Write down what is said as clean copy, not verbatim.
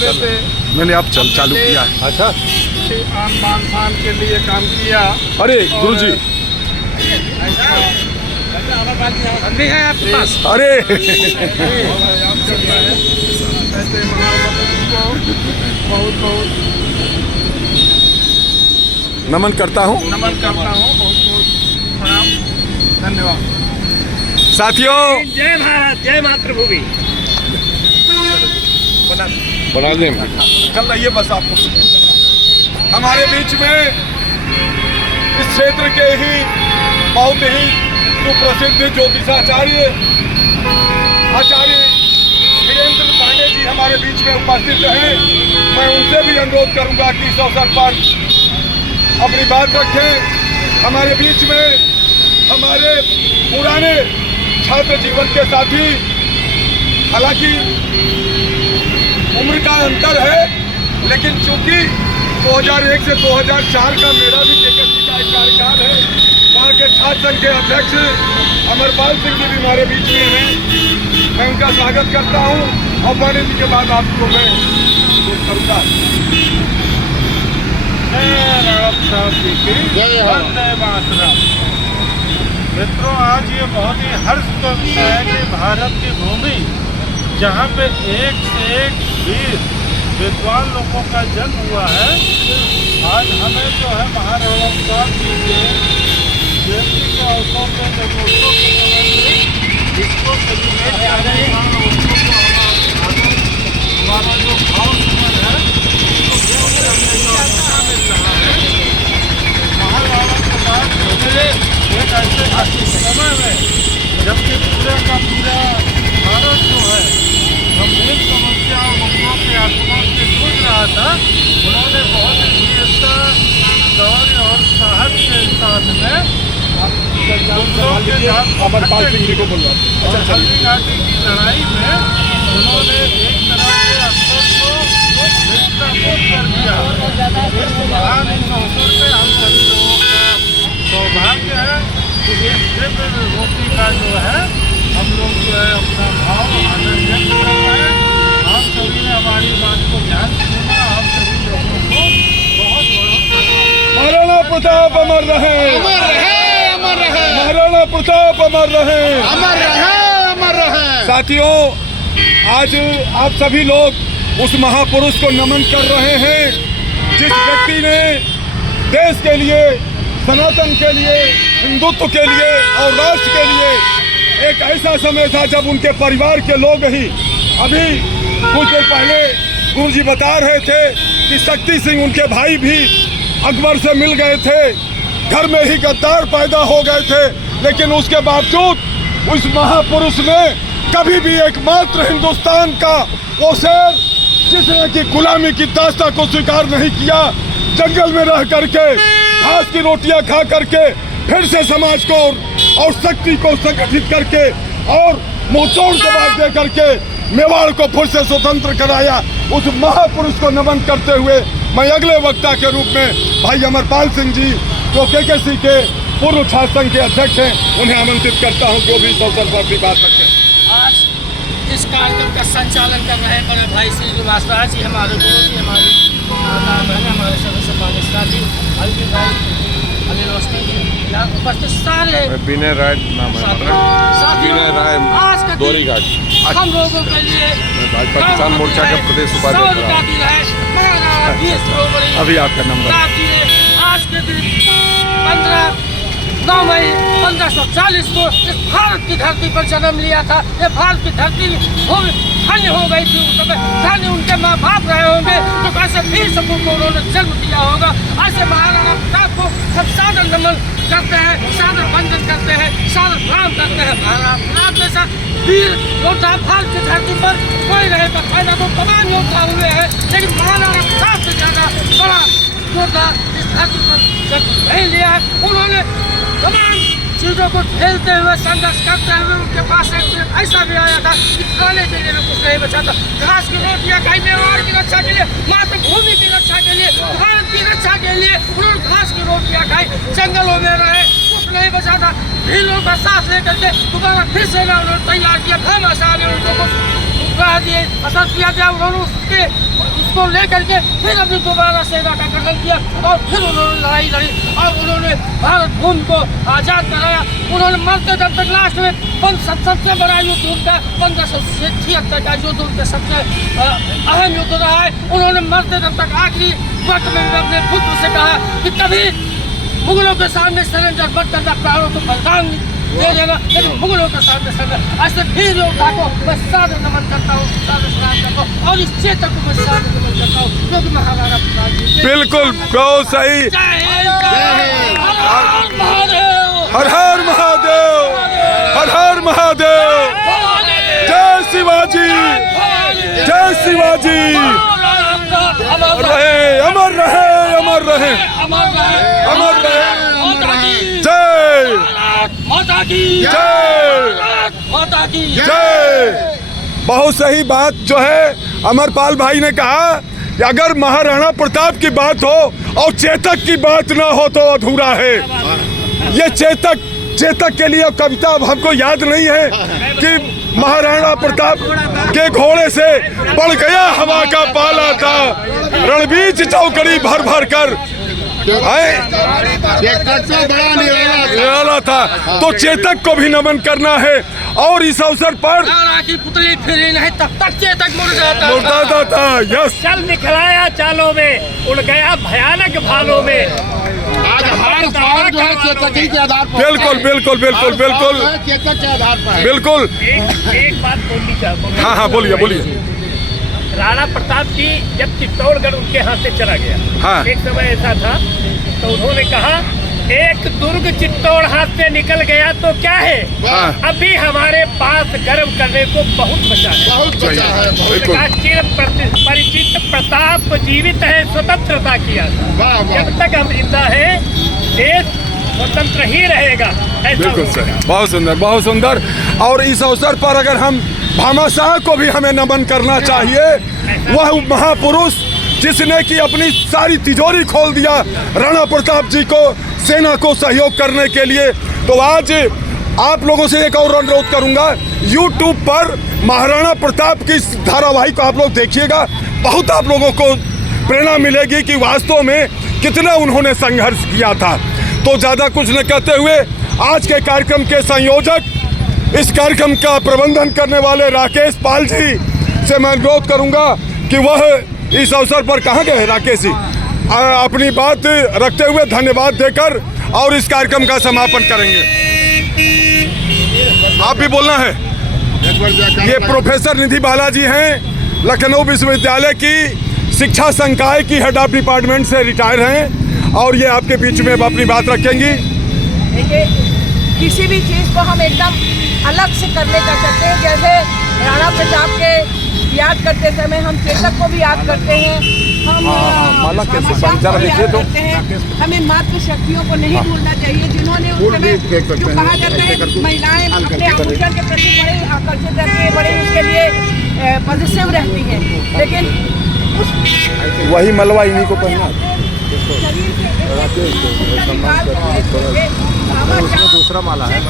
रहे थे। मैंने अब चालू किया है। अच्छा, आन बान शान के लिए काम किया। अरे गुरुजी, अभी है आपके पास? अरे ऐसे महापुरुष को बहुत बहुत नमन करता हूँ। बहुत बहुत प्रणाम, धन्यवाद। साथियों, जय भारत, जय मातृभूमि। बना दें कल ना, ये बस आपको हमारे बीच में इस क्षेत्र के ही बहुत ही सुप्रसिद्ध ज्योतिषाचार्य आचार्य वीरेंद्र पांडे जी हमारे बीच में उपस्थित हैं। मैं उनसे भी अनुरोध करूंगा कि इस अवसर पर अपनी बात रखें। हमारे बीच में हमारे पुराने छात्र जीवन के साथी, हालांकि उम्र का अंतर है, लेकिन चूंकि 2001 से 2004 का मेरा भी केकेसी का एक कार्यकाल है, वहाँ के छात्र संघ के अध्यक्ष अमरपाल सिंह जी भी हमारे बीच में हैं। मैं उनका स्वागत करता हूँ और पांडे जी के बाद आपको मैं करूँगा। मित्रों, आज ये बहुत ही हर्ष का विषय है कि भारत की भूमि जहाँ पे एक से एक वीर विद्वान लोगों का जन्म हुआ है, आज हमें जो है महाराणा प्रताप जी के जयंती के अवसर पर जन्मोत्सव के निमित्त जिसको सेलिब्रेट करने हमारा जो भाव सुमन है उसको करने का मौका मिल रहा है। महाराणा प्रताप एक ऐसे समय में जबकि पूरे का पूरा भारत जो है गंभीर समस्या और मुद्दों के आक्रमण से जूझ रहा था, उन्होंने बहुत ही वीरता, शौर्य और साहस के साथ में अमरपाल सिंह जी को बोलना। हल्दी घाटी की लड़ाई में उन्होंने एक तरह से अवसर को निष्प्रभुत कर दिया। इस महान अवसर पे हम सभी लोगों का सौभाग्य है कि इस दिव्य विभूति का जो है हम लोग जो है अपना भाव आनंद व्यक्त कर रहे हैं। आप सभी ने हमारी बात को ध्यान से सुना। आप सभी लोगों को बहुत बहुत महाराणा प्रताप अमर रहे, अमर रहे, अमर रहे, महाराणा प्रताप अमर रहे, अमर रहे, अमर रहे। साथियों, आज आप सभी लोग उस महापुरुष को नमन कर रहे हैं जिस व्यक्ति ने देश के लिए, सनातन के लिए, हिंदुत्व के लिए और राष्ट्र के लिए एक ऐसा समय था जब उनके परिवार के लोग ही, अभी कुछ देर पहले गुरुजी बता रहे थे कि शक्ति सिंह उनके भाई भी अकबर से मिल गए थे, घर में ही गद्दार पैदा हो गए थे, लेकिन उसके बावजूद उस महापुरुष ने कभी भी एकमात्र हिंदुस्तान का वो शेर जिसने कि गुलामी की दास्ता को स्वीकार नहीं किया, जंगल में रह करके घास की रोटियां खा करके फिर से समाज को और शक्ति को संगठित करके और मुंहतोड़ जवाब दे करके मेवाड़ को फिर से स्वतंत्र कराया। उस महापुरुष को नमन करते हुए मैं अगले वक्ता के रूप में भाई अमरपाल सिंह जी, जो केकेसी के पूर्व छात्र संघ के अध्यक्ष हैं, उन्हें आमंत्रित करता हूं कि वो भी इस अवसर पर अपनी बात रखें। आज इस कार्यक्रम का संचालन कर रहे बड़े भाई श्री निवासराज जी, हमारे गुरु जी, हमारी हमारे सदस्य मालिक साथी हल्दी भाई उपस्थित सारे विनय राय नाम है हमारा, विनय राय आज का दोरी घाट, हम लोगों के लिए भाजपा किसान मोर्चा का प्रदेश उपाध्यक्ष। अभी आपका नंबर। आज के दिन 9 मई 1540 को इस भारत की धरती पर जन्म लिया था। ये भारत की धरती धन्य हो गई थी उस समय, धन्य उनके माँ बाप रहे होंगे तो कैसे वीर सपूत को उन्होंने जन्म दिया होगा। ऐसे महाराणा प्रताप को सब सादर नमन करते हैं, सादर वंदन करते हैं, सादर प्रणाम करते हैं। महाराणा प्रताप जैसा वीर योद्धा भारत की धरती पर कोई रहेगा, पहला तो तमाम योद्धा हुए हैं, लेकिन महाराणा प्रताप से ज्यादा बड़ा योद्धा इस धरती पर जन्म नहीं लिया है। उन्होंने तमाम चीज़ों को झेलते हुए, संघर्ष करते हुए, उनके पास एक ऐसा भी आया था कि खाने के लिए भी कुछ नहीं बचा था। घास की रोटियां खाई, मेवाड़ की रक्षा के लिए, मातृभूमि की रक्षा के लिए, भारत की रक्षा के लिए उन्होंने घास की रोटियां खाई, जंगलों में रहे, कुछ नहीं बचा था। भीलों का साथ लेकर के दोबारा फिर सेना उन्होंने तैयार किया, घमासान ने उनको कह दिए, असर किया गया। उन्होंने उसके उसको लेकर के फिर अपनी दोबारा सेना का गठन किया और फिर उन्होंने लड़ाई लड़ी और उन्होंने भारत भूमि को आज़ाद कराया। उन्होंने मरते दम तक लास्ट में सबसे बड़ा युद्ध उनका 1576 का युद्ध उनका सबसे अहम युद्ध रहा है। उन्होंने मरते दम तक आखिरी वक्त में अपने पुत्र से कहा कि कभी मुगलों के सामने सरेंडर मत करना, प्राणों को बलिदान दे देना, लेकिन मुगलों के सामने सरेंडर। ऐसे वीर योद्धा को मैं सादर नमन करता हूँ, सादर प्रणाम करता हूँ और इस चेतक को मैं सादर नमन करता हूँ जो कि महाराणा प्रताप जी। बिल्कुल बहुत सही। हर हर महादेव, हर हर महादेव। जय शिवाजी, जय शिवाजी। अमर रहे, अमर रहे, अमर रहे, अमर रहे। जय माता की जय, माता की जय। बहुत सही बात जो है अमरपाल भाई ने कहा कि अगर महाराणा प्रताप की बात हो और चेतक की बात ना हो तो अधूरा है। ये चेतक के लिए कविता अब हमको याद नहीं है कि महाराणा प्रताप के घोड़े से बढ़ गया हवा का पाला था, रणबीच चौकड़ी भर भर कर निराला था। तो चेतक को भी नमन करना है और इस अवसर पर की पुतली फिरी नहीं तब तक चेतक मुर्दादा था। यस, चल निकलाया चालों में, उड़ गया भयानक भालों में। आज हर पार जो है चेतक ही के आधार पर। बिल्कुल बिल्कुल बिल्कुल बिल्कुल चेतक के आधार पर बिल्कुल। एक बात बोलनी चाहूँगा। हाँ हाँ बोलिए बोलिए। राणा प्रताप जी जब चित्तौड़गढ़ उनके हाथ से चला गया, हाँ। एक समय ऐसा था तो उन्होंने कहा एक दुर्ग चित्तौड़ हाथ से निकल गया तो क्या है, हाँ। अभी हमारे पास गर्व करने को बहुत बचा है। बहुत बचा है। बिल्कुल। चिर परिचित प्रताप जीवित है, स्वतंत्रता किया। वाह वाह। जब तक हम जिंदा है देश स्वतंत्र ही रहेगा। बिल्कुल सही, बहुत सुंदर बहुत सुंदर। और इस अवसर पर अगर हम भामाशाह को भी हमें नमन करना चाहिए। वह महापुरुष जिसने कि अपनी सारी तिजोरी खोल दिया राणा प्रताप जी को, सेना को सहयोग करने के लिए। तो आज आप लोगों से एक और अनुरोध करूंगा, YouTube पर महाराणा प्रताप की धारावाहिक को आप लोग देखिएगा। बहुत आप लोगों को प्रेरणा मिलेगी कि वास्तव में कितना उन्होंने संघर्ष किया था। तो ज़्यादा कुछ न कहते हुए आज के कार्यक्रम के संयोजक, इस कार्यक्रम का प्रबंधन करने वाले राकेश पाल जी से मैं अनुरोध करूंगा कि वह इस अवसर पर कहाँ गए राकेश जी, अपनी बात रखते हुए धन्यवाद देकर और इस कार्यक्रम का समापन करेंगे। आप भी बोलना है। ये प्रोफेसर निधि बालाजी हैं, लखनऊ विश्वविद्यालय की शिक्षा संकाय की हेड ऑफ डिपार्टमेंट से रिटायर हैं और ये आपके बीच में अपनी बात रखेंगी। देखिए, किसी भी चीज़ को हम एकदम अलग से करने का चाहते हैं। जैसे राणा प्रताप के याद करते समय हम चेतक को भी याद करते हैं, हम भामाशाह को भी याद करते हैं। हमें मातृशक्तियों को नहीं भूलना चाहिए जिन्होंने उस समय, जो कहा जाता है महिलाएं अपने आभूषण के प्रति बड़े आकर्षित रहती है, बड़े उसके लिए पॉजिटिव रहती हैं, लेकिन उस वही मलवा इन्हीं को पहना। शरीर के दूसरा माला है।